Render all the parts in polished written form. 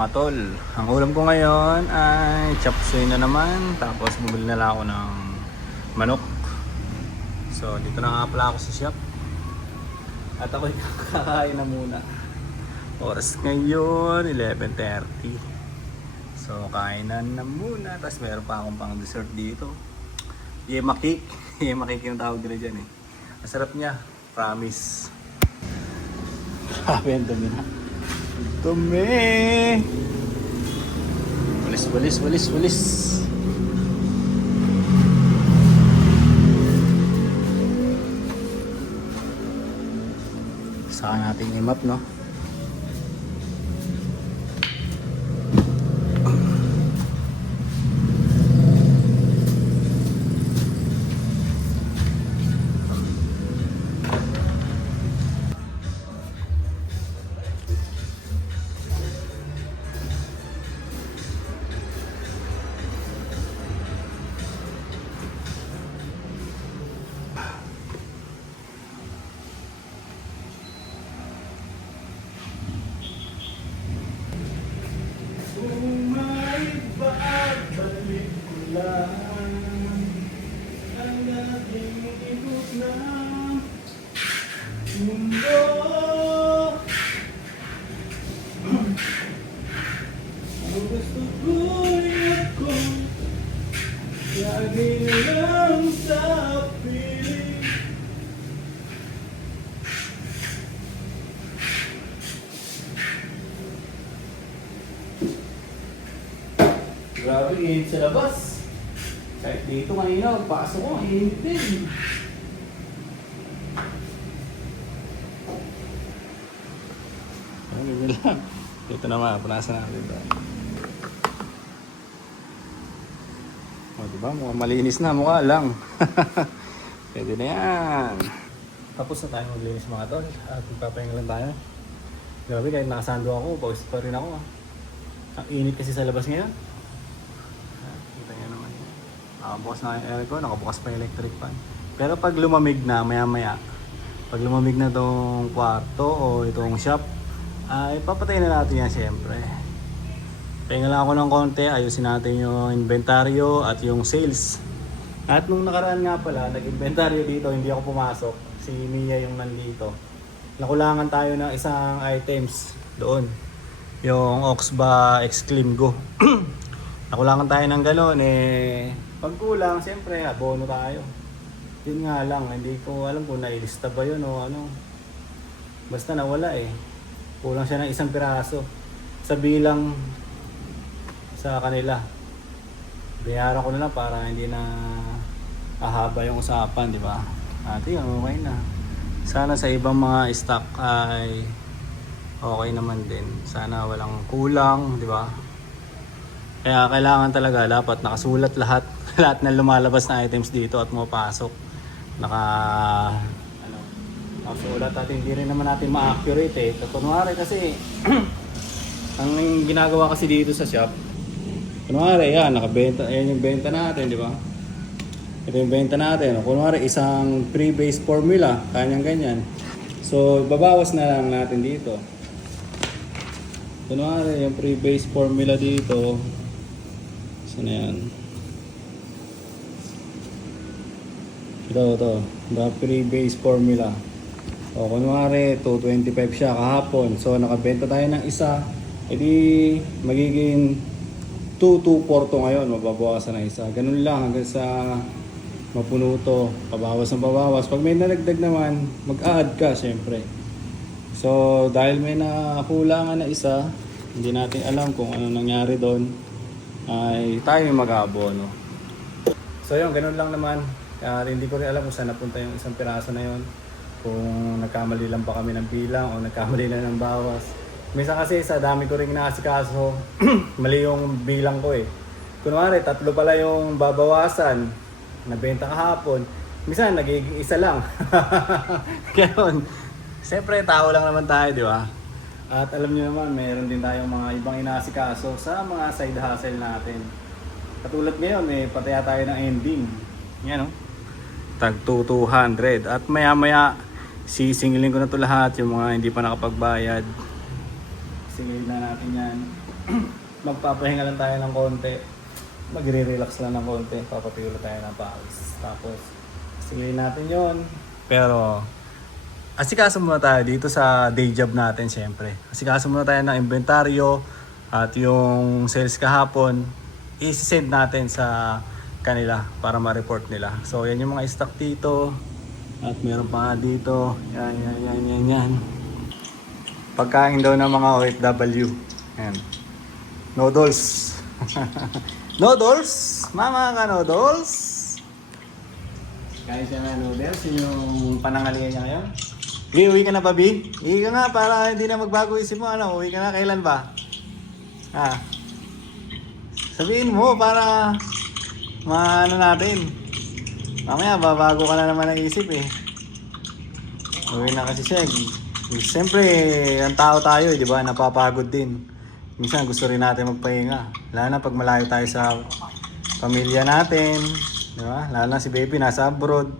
mga tol. Ang ulam ko ngayon ay chop suey na naman. Tapos bumili na lang ako ng manok. So dito na nga pala ako sa shop. At ako'y kakain na muna. Oras ngayon 11:30. So kainan na muna. Tapos meron pa akong pang dessert dito. Yema cake. Yema cake yung tawag nila dyan eh. Masarap niya. Promise. Grabe ang dami na. Dumi! Walis. Saka natin i-map, no? Grabe, init sa labas. Kahit dito kanina, pasok ko, init din. Ano lang. Dito naman, punasan natin ito. O, diba? Mukhang malinis na, mukha lang. Pwede na yan. Tapos na tayo maglinis mga tol. At magpapahinga lang tayo. Grabe, kahit nakasando ako, pawis pa rin ako. Ang init kasi sa labas ngayon. Kita nyo naman. Nakabukas na yung aircon, nakabukas pa yung electric fan. Pero pag lumamig na, maya-maya, pag lumamig na itong kwarto o itong shop, ay papatayin na natin yan syempre. Pahinga lang ako ng konti, ayusin natin yung inventaryo at yung sales. At nung nakaraan nga pala, nag-inventaryo dito, hindi ako pumasok. Si Mia yung nandito. Nakulangan tayo ng isang items doon. Yung Oxba Exclaim Go. Nakulangan tayo ng gano'n eh. Pag kulang, siyempre, abono tayo. Yun nga lang, hindi ko alam kung nailista ba yun o ano. Basta nawala eh. Kulang siya ng isang piraso. Sa bilang sa kanila. Bayaran ko na lang para hindi na ahaba yung usapan, di ba? Ate, okay na. Sana sa ibang mga stock ay okay naman din. Sana walang kulang, di ba? Kaya kailangan talaga dapat nakasulat lahat lahat ng lumalabas na items dito at pumapasok. Nakasulat at hindi rin naman natin ma-accurate eh. Kunwari kasi ang ginagawa kasi dito sa shop, kunwari yan, nakabenta, ayan yung benta natin, di ba? Ito yung benta natin. Kunwari isang pre-base formula, kanyang ganyan. So babawas na lang natin dito. Kunwari yung pre-base formula dito, saan na yan? Ito. The pre-base formula. O kunwari, 225 siya kahapon. So nakabenta tayo ng isa. Edi magiging 224 to ngayon. Mababawasan ng isa. Ganun lang hanggang sa mapuno to. Pabawas ng pabawas. Pag may nalagdag naman, mag-add ka syempre. So dahil may nakulangan na isa, hindi natin alam kung ano nangyari doon, ay tayo yung mag-aabono. So yun, ganun lang naman. Hindi ko rin alam kung saan napunta yung isang piraso na yun. Kung nagkamali lang ba kami ng bilang o nagkamali na ng bawas. Minsan kasi sa dami ko rin inaasikaso, mali yung bilang ko eh. Kunwari, 3 pala yung babawasan, nabenta kahapon. Minsan, nagiging isa lang. Ganun. Siyempre, tao lang naman tayo, di ba? At alam niyo naman, mayroon din tayong mga ibang inaasikaso sa mga side hustle natin. Katulad ngayon, pataya tayo ng ending. Yan, no? Tag 200. At maya-maya, sisingilin ko na to lahat, yung mga hindi pa nakapagbayad. Singilin na natin yan. magpapahinga lang tayo ng konti. Magre-relax lang ng konti. Papatuyo tayo ng pawis. Tapos, sigilin natin yon. Pero, asikaso muna tayo dito sa day job natin syempre. Asikaso muna tayo ng inventaryo at yung sales kahapon, i-send natin sa kanila para ma-report nila. So, yan yung mga stock dito. At meron pa nga dito. Yan. Pagkain daw ng mga OFW. Yan. Noodles. Noodles? Mama ka noodles? Kain siya ng noodles. Yun yung panangalian niya ngayon. Bi, uwi ka na ba, Bi? Uwi ka nga para hindi na magbago isip mo. Ano, uwi ka na. Kailan ba? Sabihin mo para maano natin. Mamaya, babago ka na naman ng isip eh. Uwi na kasi siya. Siyempre, ang tao tayo, di ba? Napapagod din. Minsan gusto rin natin magpahinga. Lalo na pag malayo tayo sa pamilya natin. Di ba? Lalo na si baby nasa abroad.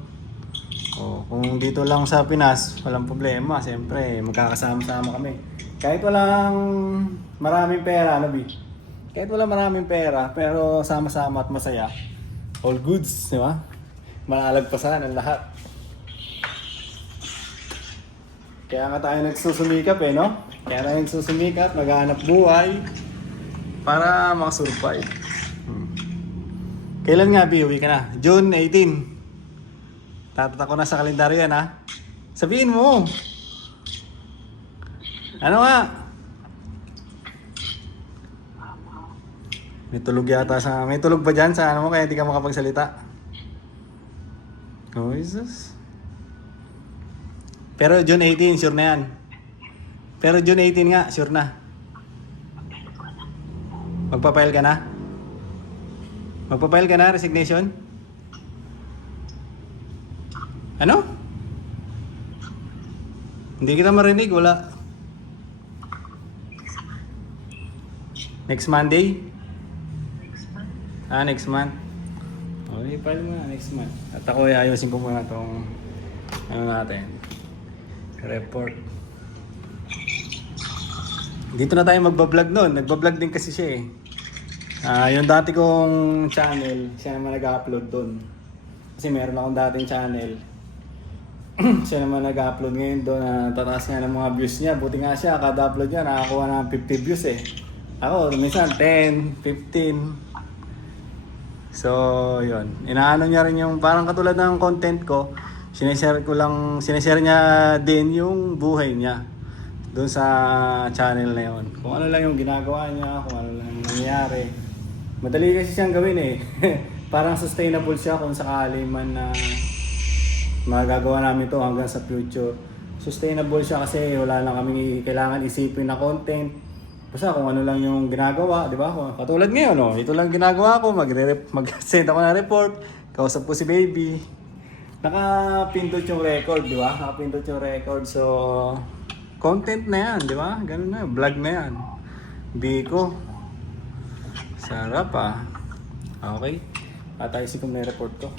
O, kung dito lang sa Pinas, walang problema. Siyempre, magkakasama-sama kami. Kahit walang maraming pera, ano Bi? Kahit walang maraming pera, pero sama-sama at masaya. All goods, di ba? Malalagpasan ang lahat. Kaya nga tayo nagsusumikap eh, no? Kaya tayo nagsusumikap, maghanap buhay para makasurvive. Kailan nga, Bi? Uwi ka na? June 18. Tatatak ko na sa kalendaryo yan, ha? Sabihin mo. Ano nga? May tulog yata sa... May tulog ba dyan sa ano mo kaya hindi ka makapagsalita? Oh, Jesus. Pero June 18, sure na yan. Pero June 18 nga, sure na. Magpapile ka na? Magpapile ka na, resignation? Ano? Hindi kita marinig, wala. Next Monday? Next month. Okay, file mo na next month. At ako ay ayusin ko muna itong ano natin. Report. Dito na tayo magbablog noon. Nagbablog din kasi siya eh. Yung dati kong channel, siya naman nag-upload doon. Kasi meron akong dating channel. Siya naman nag-upload ngayon doon. Tataas nga ng mga views niya. Buti nga siya, kada upload niya nakakuha ng 50 views eh. Ako, minsan 10, 15. So, yun. Inaano niya rin yung parang katulad ng content ko. Sineshare niya din yung buhay niya doon sa channel na yun. Kung ano lang yung ginagawa niya, kung ano lang yung nangyayari. Madali kasi siyang gawin eh. Parang sustainable siya kung sakali man na magagawa namin to hanggang sa future. Sustainable siya kasi wala lang kami kailangan isipin na content. Basta kung ano lang yung ginagawa, di ba? Katulad ngayon, no? Ito lang ginagawa ko, mag-send ako ng report, kausap ko si baby. Nakapindot yung record, di ba? Nakapindot yung record, so content na yan, di ba? Ganun na, vlog na yan. Biko. Sarap ah. Okay. At ayusin ko na yung report ko.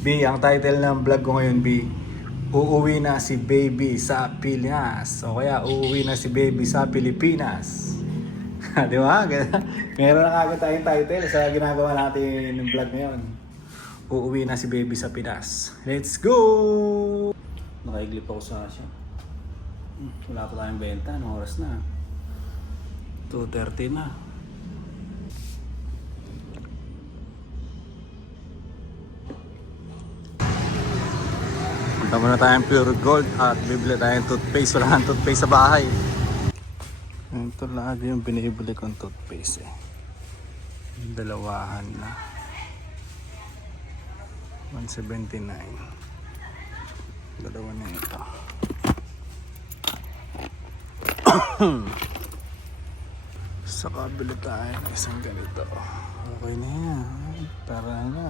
B, ang title ng vlog ko ngayon, B, uuwi na si baby sa Pilipinas. O kaya uuwi na si baby sa Pilipinas. Di ba? Meron na kagad tayong title sa ginagawa natin ng vlog ngayon. Uuwi na si baby sa Pinas. Let's go! Nakaiglip ako sa siya. Wala pa tayong benta. Anong oras na? 2:30 na. Punta muna tayong Pure Gold at bibili tayong toothpaste. Wala kang toothpaste sa bahay. Ito lagi yung binibili kong toothpaste eh. Dalawahan na. 179. Dalawa na ito. Saka bili tayo ng isang ganito. Okay na yan. Tara na.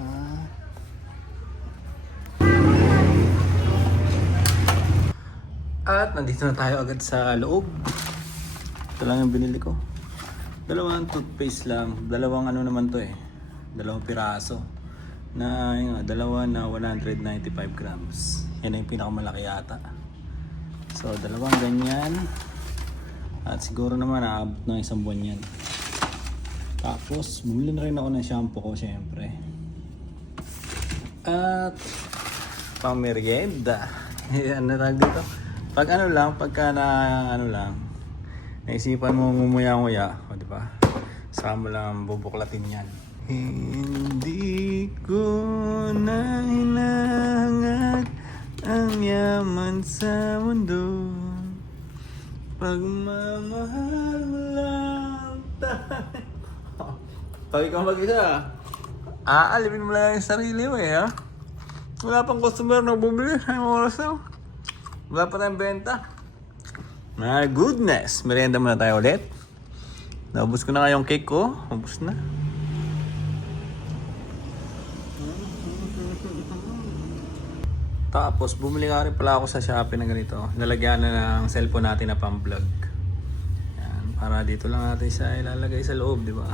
At nandito na tayo agad sa loob. Ito lang yung binili ko. Dalawang toothpaste lang. Dalawang ano naman to eh. Dalawang piraso. Na yun, dalawa na 195 grams. Yan yung pinakamalaki yata. So dalawang ganyan. At siguro naman aabot ng isang buwan yan. Tapos bumili na rin ako ng shampoo ko syempre. At pang merienda. Ano tawag dito? Pag ano lang, pagka na ano lang, naisipan mo ngumuya-nguya, o di ba? Saka mo lang bubuklatin yan. Hindi ko na hinahangad ang yaman sa mundo. Pagmamahal mo lang tayo. Tawi kang mag-isa. Aalipin mo lang yung sarili mo eh, ha? Wala pang customer na bumili. Ay, oras na. Wala pa tayong benta. My goodness. Merienda muna tayo ulit. Naubos ko na nga yung cake ko. Ubus na. Tapos, bumili nga rin pala ako sa Shopee na ganito. Nalagyan na ng cellphone natin na pang-vlog. Yan, para dito lang natin siya ilalagay sa loob, di ba?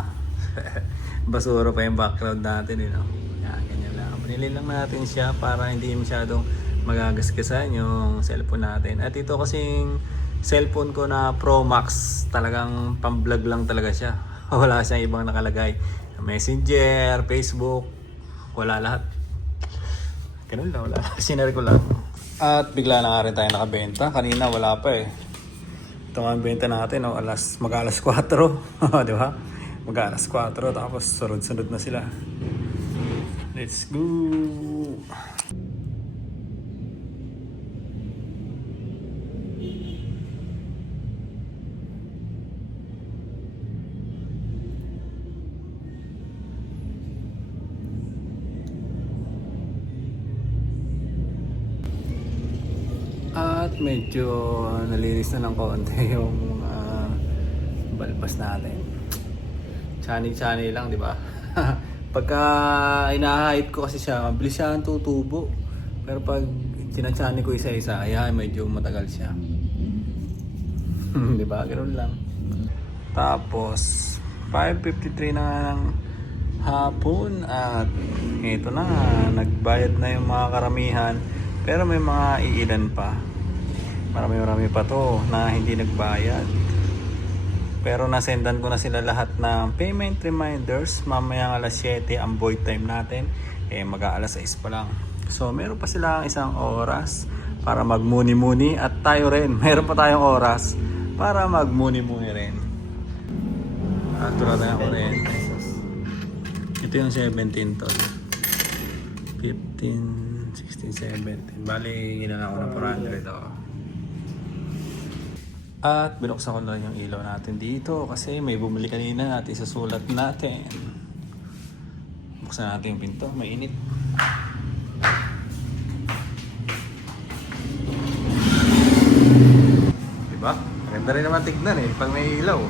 Basura pa yung background natin, you know? Yan, ganyan lang. Pinili lang natin siya para hindi masyadong magagasgasan yung cellphone natin. At ito kasing cellphone ko na Pro Max, talagang pang-vlog lang talaga siya. Wala siyang ibang nakalagay. Messenger, Facebook, wala lahat. Ganun lang, wala. Sinare ko lang. At bigla na nga rin tayo nakabenta. Kanina wala pa eh. Ito nga ang benta natin, oh, mag-alas 4. Di ba? Mag-alas 4. Tapos sunod-sunod na sila. Let's go! At medyo nalinis na ng konti yung balbas natin. Chani-chani lang, di ba? Pagka inahait ko kasi siya, mabilis siya ang tutubo. Pero pag sinachani ko isa-isa, ayan, medyo matagal siya. Di ba? Ganoon lang. Tapos, 5:53 na nga ng hapon at ito na, nagbayad na yung mga karamihan. Pero may mga iilan pa. Marami pa to na hindi nagbayad. Pero nasendan ko na sila lahat ng payment reminders. Mamaya alas 7 ang void time natin. Mag-aalas 6 pa lang. So meron pa sila isang oras para magmuni-muni. At tayo rin, meron pa tayong oras para magmuni-muni rin. At tura tayo kuryente. Ito yung 17 to. 15 16, 17. Bali, ginala ko ng 400 ako. At binuksan ko na yung ilaw natin dito kasi may bumili kanina at isasulat natin. Buksan natin yung pinto, mainit. Diba? Maganda rin naman tignan eh, pag may ilaw.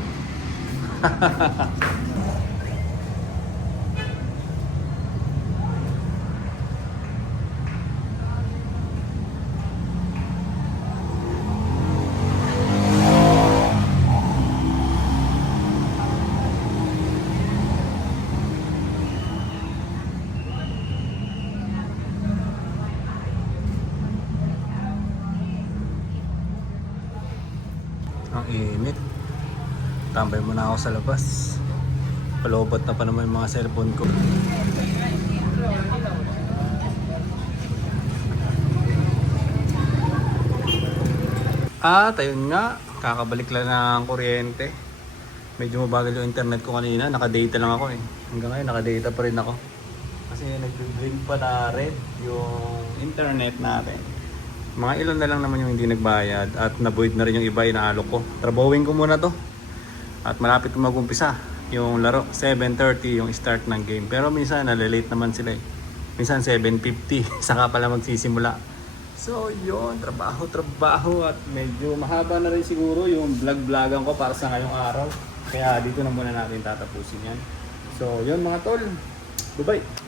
Ang init. Tambay muna ako sa labas. Palobot na pa naman yung mga cellphone ko. At ayun nga, kakabalik lang ng kuryente. Medyo mabagal yung internet ko kanina. Naka-data lang ako eh. Hanggang ngayon naka-data pa rin ako. Kasi nag-drink pa na red yung internet natin. Mga ilan na lang naman yung hindi nagbayad at na-void na rin yung iba, inaalok ko. Trabawin ko muna to. At malapit mag-umpisa yung laro. 7:30 yung start ng game. Pero minsan nalilate naman sila eh. Minsan 7:50 saka pala magsisimula. So yun, trabaho at medyo mahaba na rin siguro yung vlog-vlogan ko para sa ngayong araw. Kaya dito na muna natin tatapusin yan. So yun mga tol. Bye-bye!